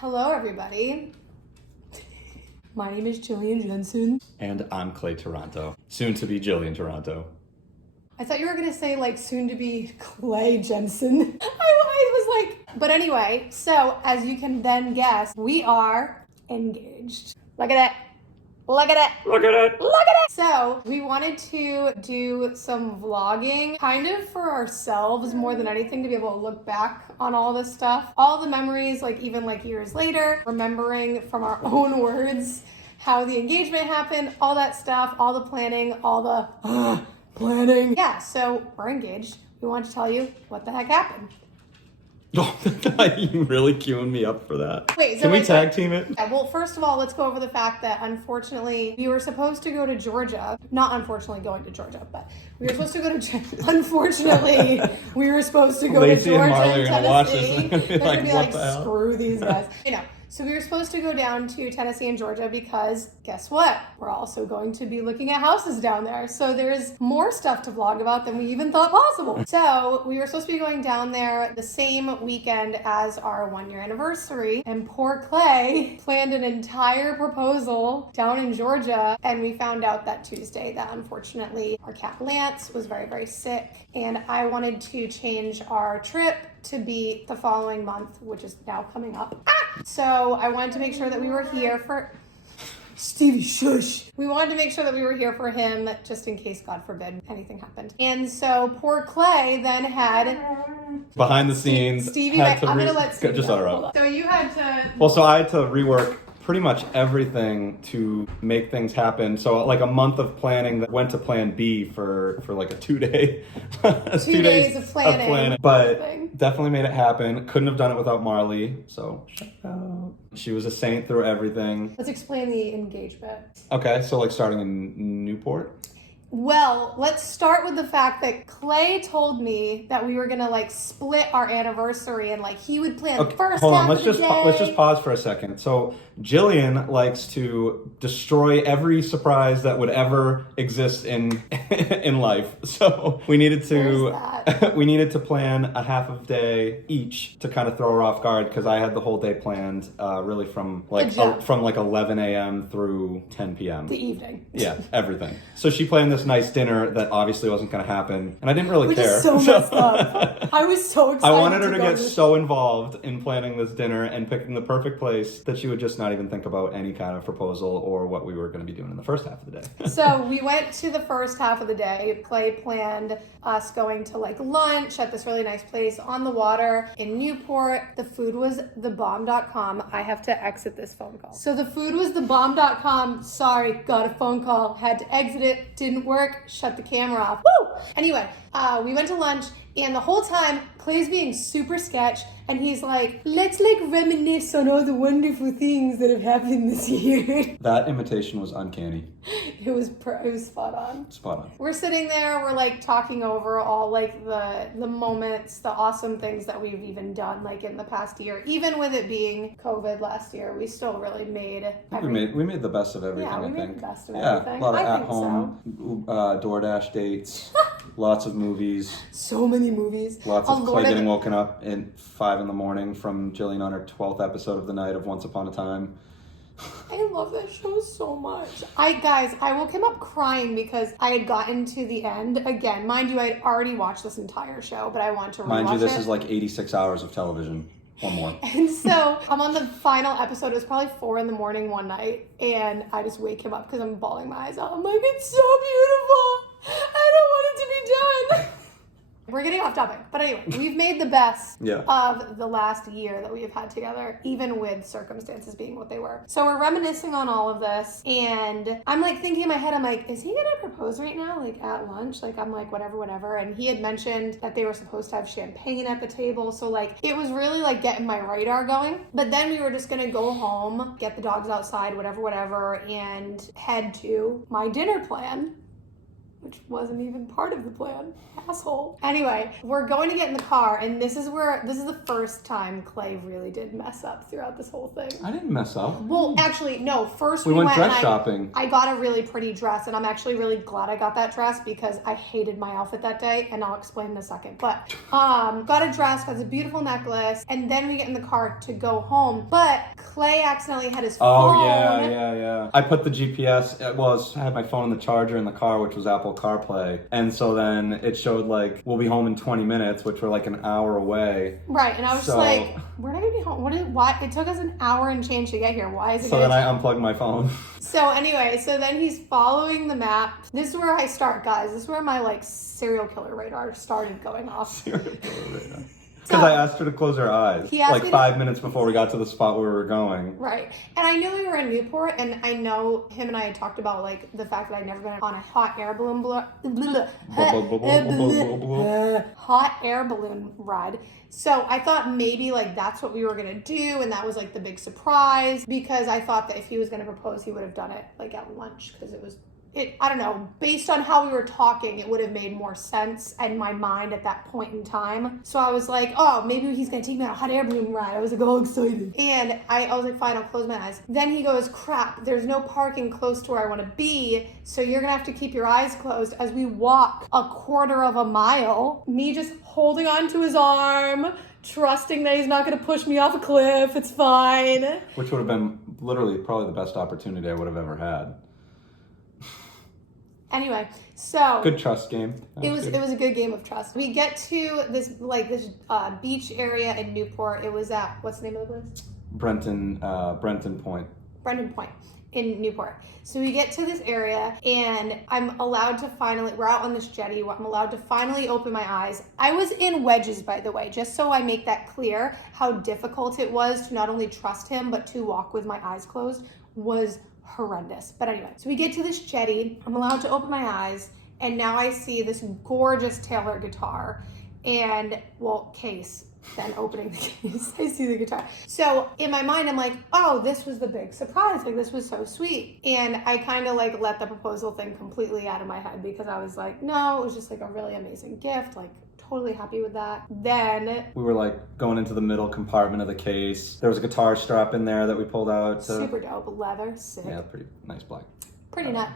Hello, everybody. My name is Jillian Jensen. And I'm Clay Taranto, soon to be Jillian Taranto. I thought you were going to say, like, soon to be Clay Jensen. I was like, but anyway, so as you can then guess, we are engaged. Look at it. Look at it. Look at it. Look at it. So we wanted to do some vlogging kind of for ourselves more than anything, to be able to look back on all this stuff, all the memories, like even like years later, remembering from our own words how the engagement happened, all that stuff, all the planning, all the planning. Yeah, so we're engaged. We want to tell you what the heck happened. You really queuing me up for that? Wait, Can we tag team it? Yeah, well, first of all, let's go over the fact that unfortunately we were supposed to go to Georgia. Not unfortunately going to Georgia, but we were supposed to go to unfortunately we were supposed to go Lacey to Georgia and Marley and are gonna watch this Tennessee. and be They're like, gonna be what like, the hell? screw these guys. You know. So we were supposed to go down to Tennessee and Georgia because guess what? We're also going to be looking at houses down there. So there's more stuff to vlog about than we even thought possible. So we were supposed to be going down there the same weekend as our 1-year anniversary. And poor Clay planned an entire proposal down in Georgia. And we found out that Tuesday that unfortunately our cat Lance was very, very sick. And I wanted to change our trip to be the following month, which is now coming up. So I wanted to make sure that we were here for Stevie shush. We wanted to make sure that we were here for him just in case, God forbid, anything happened. And so poor Clay then had Behind the scenes. Stevie, I'm gonna let Stevie just go. let her Hold out. on. So you had to Well, so I had to rework pretty much everything to make things happen. So like a month of planning that went to plan B for like a 2-day. 2 days of planning. But definitely made it happen. Couldn't have done it without Marley. So shout out. She was a saint through everything. Let's explain the engagement. Okay, so like starting in Newport. Well, let's start with the fact that Clay told me that we were gonna like split our anniversary and like he would plan the first Hold half on, let's of the just day. let's just pause for a second. So Jillian likes to destroy every surprise that would ever exist in in life. So we needed There's that. we needed to plan a half of day each to kind of throw her off guard because I had the whole day planned, really from like 11 a.m. through 10 p.m. The evening. Yeah, everything. So she planned this nice dinner that obviously wasn't going to happen, and I didn't really Which care. is so messed up. I was so excited. I wanted her to go get so involved in planning this dinner and picking the perfect place that she would just not even think about any kind of proposal or what we were going to be doing in the first half of the day. So we went to the first half of the day. Clay planned us going to like lunch at this really nice place on the water in Newport. The food was thebomb.com. I have to exit this phone call. So the food was thebomb.com. Sorry, got a phone call. Had to exit it. Didn't work. Shut the camera off. Woo! Anyway, we went to lunch and the whole time Clay's being super sketch and he's like, let's like reminisce on all the wonderful things that have happened this year. That imitation was uncanny. It was spot on. Spot on. We're sitting there, we're like talking over all like the moments, the awesome things that we've even done like in the past year. Even with it being COVID last year, we still really made We made the best of everything, yeah, we I made think. the best of Yeah, everything. a lot of I think at-home DoorDash dates, lots of movies. So many movies. Lots of A Clay Lord of getting the- woken up at 5 a.m. from Jillian on her 12th episode of the night of Once Upon a Time. I love that show so much. I woke him up crying because I had gotten to the end. Again, mind you, I had already watched this entire show, but I want to rewatch Mind you, this it. is like 86 hours of television. One more. And so I'm on the final episode. It was probably 4 a.m. one night, and I just wake him up because I'm bawling my eyes out. I'm like, it's so beautiful. I don't want it to be done. We're getting off topic. But anyway, we've made the best of the last year that we have had together, even with circumstances being what they were. So we're reminiscing on all of this, and I'm like thinking in my head, I'm like, is he gonna propose right now, like at lunch? Like I'm like, whatever. And he had mentioned that they were supposed to have champagne at the table. So like it was really like getting my radar going. But then we were just gonna go home, get the dogs outside, whatever, and head to my dinner plan. which wasn't even part of the plan. Asshole. Anyway, we're going to get in the car, and this is the first time Clay really did mess up throughout this whole thing. I didn't mess up. Well, actually, no. First we went dress and shopping. I got a really pretty dress, and I'm actually really glad I got that dress because I hated my outfit that day, and I'll explain in a second. But got a dress, got a beautiful necklace, and then we get in the car to go home. But Clay accidentally had his phone. Oh, yeah. I put the GPS, I had my phone in the charger in the car, which was Apple CarPlay. And so then it showed like, we'll be home in 20 minutes, which were like an hour away. Right, and I was just like, we're not gonna be home. Why? It took us an hour and change to get here. Why is it So then I unplugged my phone. So anyway, so then he's following the map. This is where I start, guys. This is where my like serial killer radar started going off. Serial killer radar. Because I asked her to close her eyes like 5 minutes before we got to the spot where we were going. Right. And I knew we were in Newport, and I know him and I had talked about like the fact that I'd never been on a hot air balloon ride. So I thought maybe like that's what we were gonna do, and that was like the big surprise, because I thought that if he was gonna propose, he would have done it like at lunch, because I don't know, based on how we were talking, it would have made more sense in my mind at that point in time. So I was like, oh, maybe he's gonna take me on a hot air balloon ride. I was like, all excited. And I was like, fine, I'll close my eyes. Then he goes, crap, there's no parking close to where I wanna be, so you're gonna have to keep your eyes closed as we walk a quarter of a mile. Me just holding onto his arm, trusting that he's not gonna push me off a cliff, it's fine. Which would have been literally probably the best opportunity I would have ever had. Anyway, so good trust game. It was a good game of trust. We get to this beach area in Newport. It was at, what's the name of the place? Brenton Point. Brenton Point in Newport. So we get to this area, and I'm allowed to finally, we're out on this jetty, I'm allowed to finally open my eyes. I was in wedges, by the way, just so I make that clear, how difficult it was to not only trust him, but to walk with my eyes closed was horrendous. But anyway, so we get to this jetty, I'm allowed to open my eyes, and now I see this gorgeous Taylor guitar and, case. Then opening the case, I see the guitar. So in my mind, I'm like, oh, this was the big surprise. Like, this was so sweet. And I kind of like let the proposal thing completely out of my head, because I was like, no, it was just like a really amazing gift. Like, totally happy with that. Then we were like going into the middle compartment of the case. There was a guitar strap in there that we pulled out. Super dope, leather, sick. Yeah, pretty nice black. Pretty nice.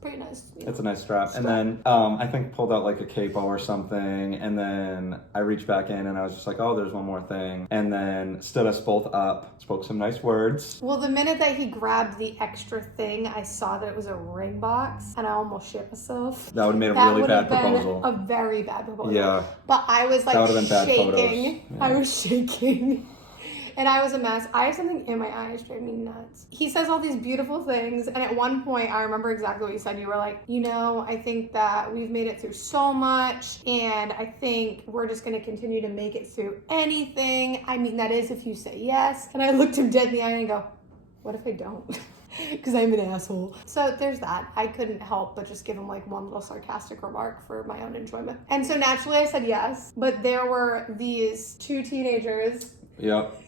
Pretty nice. It's a nice strap. And then I think pulled out like a capo or something. And then I reached back in and I was just like, oh, there's one more thing. And then stood us both up, spoke some nice words. Well, the minute that he grabbed the extra thing, I saw that it was a ring box, and I almost shit myself. That would have made a really bad proposal. A very bad proposal. Yeah. But I was like that would have been bad shaking. Photos. Yeah. I was shaking. And I was a mess. I have something in my eye that's driving me nuts. He says all these beautiful things, and at one point, I remember exactly what you said. You were like, I think that we've made it through so much, and I think we're just gonna continue to make it through anything. I mean, that is if you say yes. And I looked him dead in the eye and I go, what if I don't? Because I'm an asshole. So there's that. I couldn't help but just give him like one little sarcastic remark for my own enjoyment. And so naturally I said yes, but there were these two teenagers. Yep.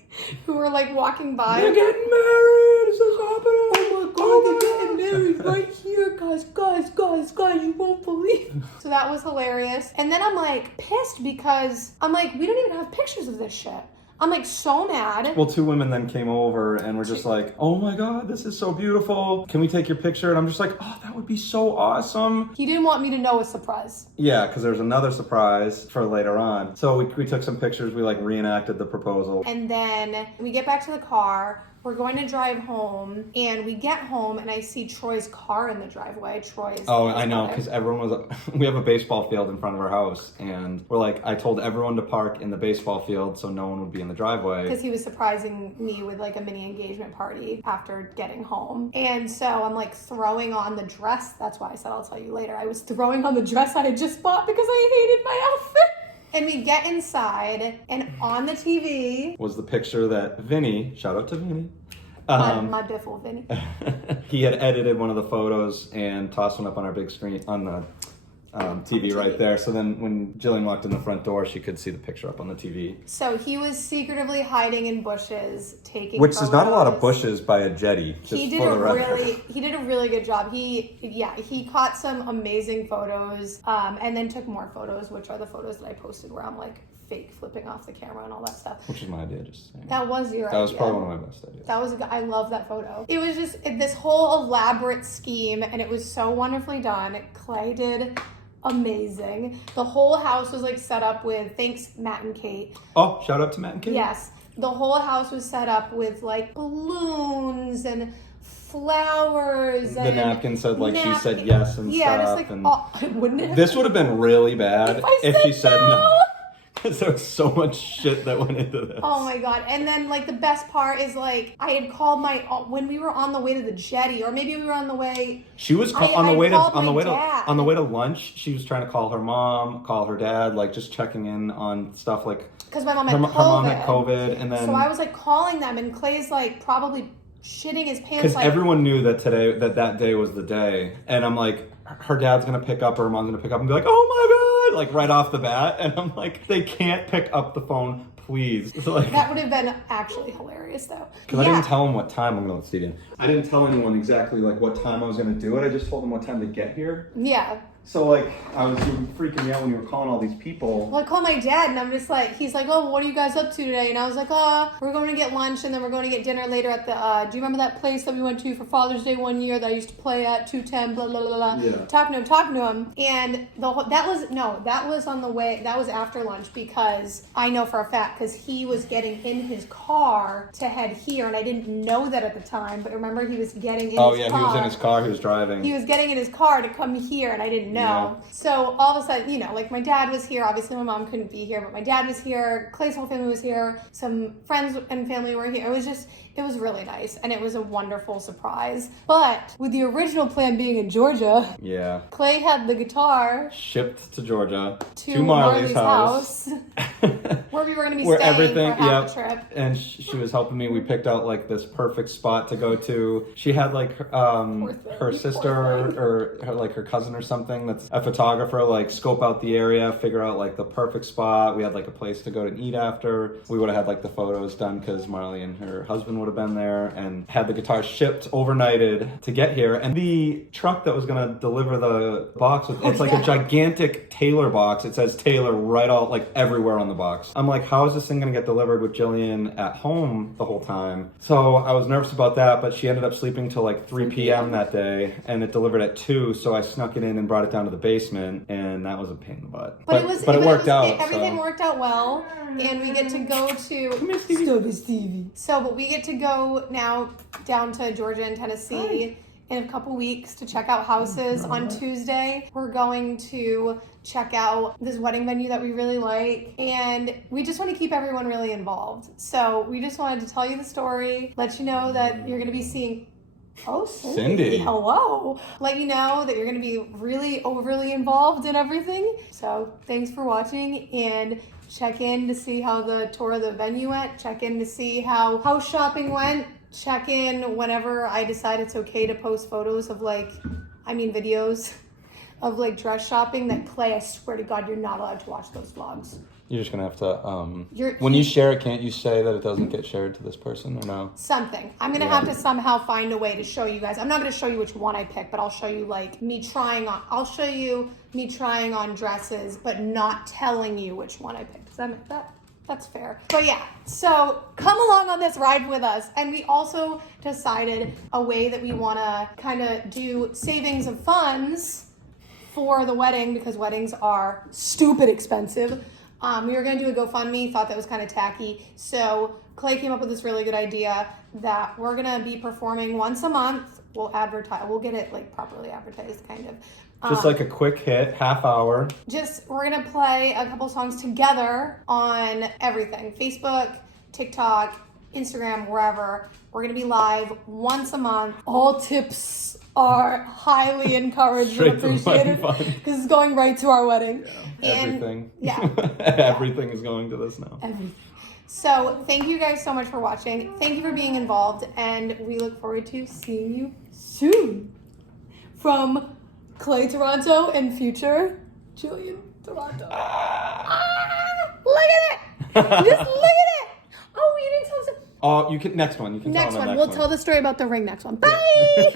Who were like walking by. They're getting married. This is happening. Oh my God, they're getting married right here, guys, you won't believe. So that was hilarious. And then I'm like pissed, because I'm like, we don't even have pictures of this shit. I'm like so mad. Well, two women then came over and were just like, oh my God, this is so beautiful. Can we take your picture? And I'm just like, oh, that would be so awesome. He didn't want me to know a surprise. Yeah, because there's another surprise for later on. So we took some pictures. We like reenacted the proposal. And then we get back to the car. We're going to drive home, and we get home, and I see Troy's car in the driveway. I know, because we have a baseball field in front of our house, and we're like, I told everyone to park in the baseball field so no one would be in the driveway. Because he was surprising me with like a mini engagement party after getting home. And so I'm like throwing on the dress. That's why I said I'll tell you later. I was throwing on the dress I had just bought because I hated my outfit. And we get inside, and on the TV was the picture that Vinny, shout out to Vinny. My biffle, Vinny. He had edited one of the photos and tossed one up on our big screen, on TV right there. So then when Jillian walked in the front door, she could see the picture up on the TV. So he was secretively hiding in bushes, taking Which photos. is not a lot of bushes by a jetty. He did a really good job. He caught some amazing photos, and then took more photos, which are the photos that I posted where I'm like fake flipping off the camera and all that stuff. Which is my idea, just saying. That was your idea. That was probably one of my best ideas. I love that photo. It was just this whole elaborate scheme, and it was so wonderfully done. Clay did amazing. The whole house was like set up with, thanks Matt and Kate. Oh, shout out to Matt and Kate. Yes. The whole house was set up with like balloons and flowers. The napkin said she said yes and stuff. Just like, wouldn't it? This would have been really bad if she said no. Because there was so much shit that went into this. Oh my god. And then like the best part is like I had called when we were on the way to the jetty, or maybe we were on the way. She was on the way to lunch. She was trying to call her mom, call her dad, like just checking in on stuff like because my mom had her mom had COVID, and then so I was like calling them, and Clay's like probably shitting his pants because everyone knew that that day was the day, and I'm like, her dad's gonna pick up, or her mom's gonna pick up and be like, oh my god, like right off the bat, and I'm like, they can't pick up the phone, please. So like, that would have been actually hilarious though. Because I didn't tell them what time I'm gonna see it. I didn't tell anyone exactly like what time I was gonna do it. I just told them what time to get here. Yeah. So like, I was freaking me out when you were calling all these people. Well, I called my dad, and I'm just like, he's like, oh, what are you guys up to today? And I was like, we're going to get lunch, and then we're going to get dinner later at the, do you remember that place that we went to for Father's Day one year that I used to play at 210, blah, blah, blah, blah. Yeah. Talking to him. And that was on the way, that was after lunch, because I know for a fact, because he was getting in his car to head here, and I didn't know that at the time, but remember he was getting in his car. Oh yeah, he was in his car, he was driving. He was getting in his car to come here, and I didn't know. Yeah. So all of a sudden, like my dad was here. Obviously, my mom couldn't be here, but my dad was here. Clay's whole family was here. Some friends and family were here. It was really nice, and it was a wonderful surprise. But with the original plan being in Georgia, yeah, Clay had the guitar shipped to Georgia to Marley's house. Where we were going to be staying for half the trip. And she was helping me. We picked out like this perfect spot to go to. She had like her sister or her cousin or something that's a photographer, like scope out the area, figure out like the perfect spot. We had like a place to go to eat after. We would have had like the photos done because Marley and her husband would have been there, and had the guitar shipped overnighted to get here. And the truck that was going to deliver the box, it's like a gigantic Taylor box. It says Taylor right all like everywhere on the box. I'm like, how is this thing going to get delivered with Jillian at home the whole time? So I was nervous about that, but she ended up sleeping till like 3 p.m. that day, and it delivered at 2, so I snuck it in and brought it down to the basement, and that was a pain in the butt. But it worked out. Everything worked out well, and we get to go to Stevie. But we get to go now down to Georgia and Tennessee in a couple weeks to check out houses. On Tuesday, we're going to check out this wedding venue that we really like, and we just want to keep everyone really involved. So we just wanted to tell you the story, let you know that you're going to be seeing Cindy. Hello. Let you know that you're going to be really overly involved in everything. So thanks for watching, and check in to see how the tour of the venue went. Check in to see how house shopping went. Check in whenever I decide it's okay to post photos of videos of like dress shopping that Clay, I swear to God, you're not allowed to watch those vlogs. You're just going to have to, when you share it, can't you say that it doesn't get shared to this person or no? Something. I'm going to have to somehow find a way to show you guys. I'm not going to show you which one I picked, but I'll show you I'll show you me trying on dresses, but not telling you which one I picked. Does that make that? That's fair. But yeah, so come along on this ride with us. And we also decided a way that we want to kind of do savings of funds for the wedding, because weddings are stupid expensive. We were going to do a GoFundMe, thought that was kind of tacky. So Clay came up with this really good idea that we're going to be performing once a month. We'll get it like properly advertised, kind of. Just like a quick hit, half hour. We're going to play a couple songs together on everything. Facebook, TikTok, Instagram, wherever. We're going to be live once a month. All tips are highly encouraged and appreciated because it's going right to our wedding. Yeah, everything. Yeah. Everything is going to this now. Everything. So thank you guys so much for watching. Thank you for being involved, and we look forward to seeing you soon. From Clay, Taranto, and future Jillian, Taranto. Look at it! Just look at it! Oh, you didn't tell us. Oh, you can next one. You can Next tell one. them We'll next tell the story about the ring next one. Bye!